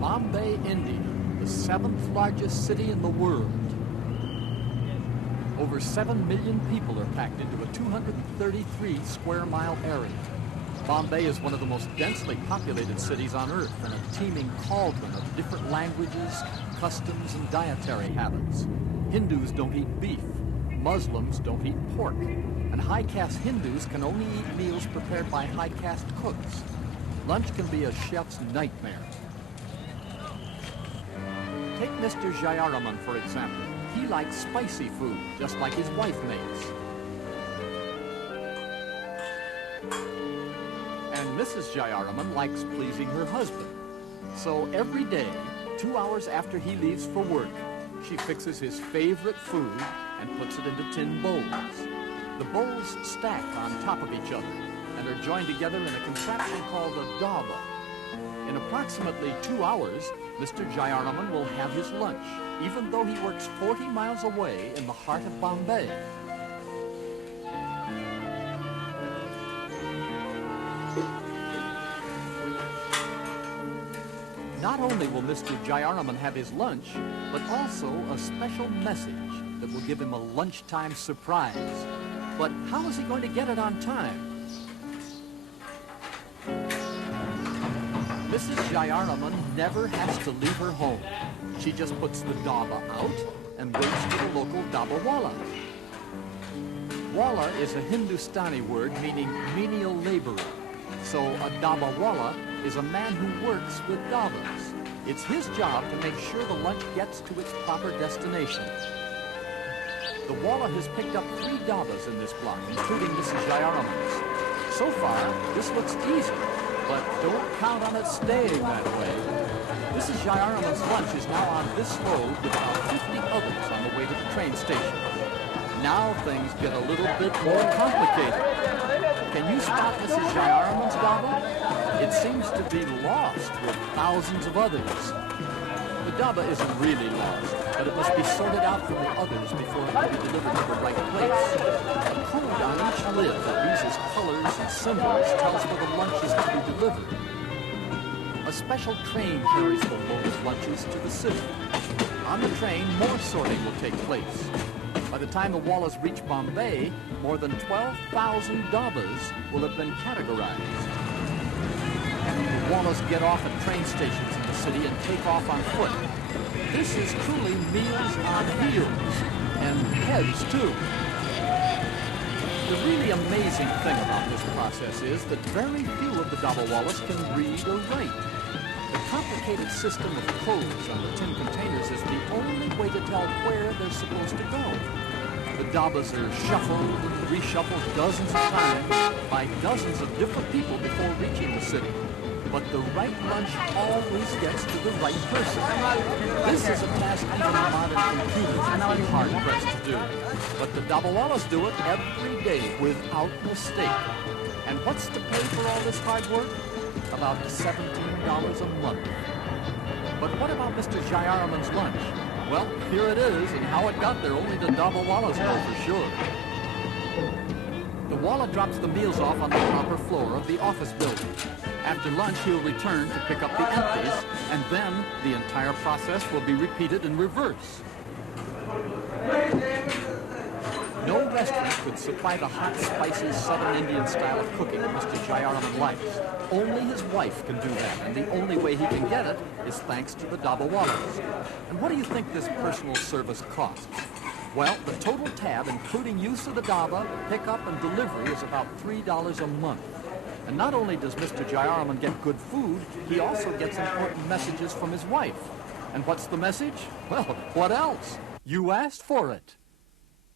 Mumbai, India, the 7th largest city in the world. Over 7 million people are packed into a 233 square mile area. Bombay is one of the most densely populated cities on earth and a teeming cauldron of different languages, customs, and dietary habits. Hindus don't eat beef, Muslims don't eat pork, and high-caste Hindus can only eat meals prepared by high-caste cooks. Lunch can be a chef's nightmare. Take Mr. Jayaraman, for example. He likes spicy food, just like his wife makes. And Mrs. Jayaraman likes pleasing her husband. So every day, 2 hours after he leaves for work, she fixes his favorite food and puts it into tin bowls. The bowls stack on top of each other and are joined together in a contraption called a dabba. In approximately 2 hours, Mr. Jayaraman will have his lunch, even though he works 40 miles away in the heart of Bombay. Not only will Mr. Jayaraman have his lunch, but also a special message that will give him a lunchtime surprise. But how is he going to get it on time? Mrs. Jayaraman never has to leave her home. She just puts the dabba out and waits for the local Dabbawala. Wala is a Hindustani word meaning menial laborer. So a Dabbawala is a man who works with dabbas. It's his job to make sure the lunch gets to its proper destination. The Wala has picked up 3 dabbas in this block, including Mrs. Jayaraman's. So far, this looks easy, but don't count on it staying that way. Mrs. Jayaraman's lunch is now on this road with about 50 others on the way to the train station. Now things get a little bit more complicated. Can you spot Mrs. Jayaraman's dabba? It seems to be lost with thousands of others. The dabba isn't really lost, but it must be sorted out from the others before it can be delivered to the right place. A code on each lid that uses colors and symbols tells where the lunch is to be delivered. A special train carries the loaded lunches to the city. On the train, more sorting will take place. By the time the Walas reach Bombay, more than 12,000 dabbas will have been categorized. The Walas get off at train stations in the city and take off on foot. This is truly meals on wheels, and heads too. The really amazing thing about this process is that very few of the Dabbawalas can read or write. The complicated system of codes on the tin containers is the only way to tell where they're supposed to go. The dabbas are shuffled and reshuffled dozens of times by dozens of different people before reaching the city. But the right lunch always gets to the right person. This is a task even modern computers are hard-pressed to do. But the Dabbawalas do it every day without mistake. And what's the pay for all this hard work? About $17 a month. But what about Mr. Jayaraman's lunch? Well, here it is, and how it got there only the Dabbawalas know for sure. The Wala drops the meals off on the proper floor of the office building. After lunch, he'll return to pick up the empties, and then the entire process will be repeated in reverse. No restaurant could supply the hot, spicy, Southern Indian style of cooking that Mr. Jayaraman likes. Only his wife can do that, and the only way he can get it is thanks to the Dabbawalas. And what do you think this personal service costs? Well, the total tab, including use of the dabba, pickup, and delivery, is about $3 a month. And not only does Mr. Jayaraman get good food, he also gets important messages from his wife. And what's the message? Well, what else? You asked for it.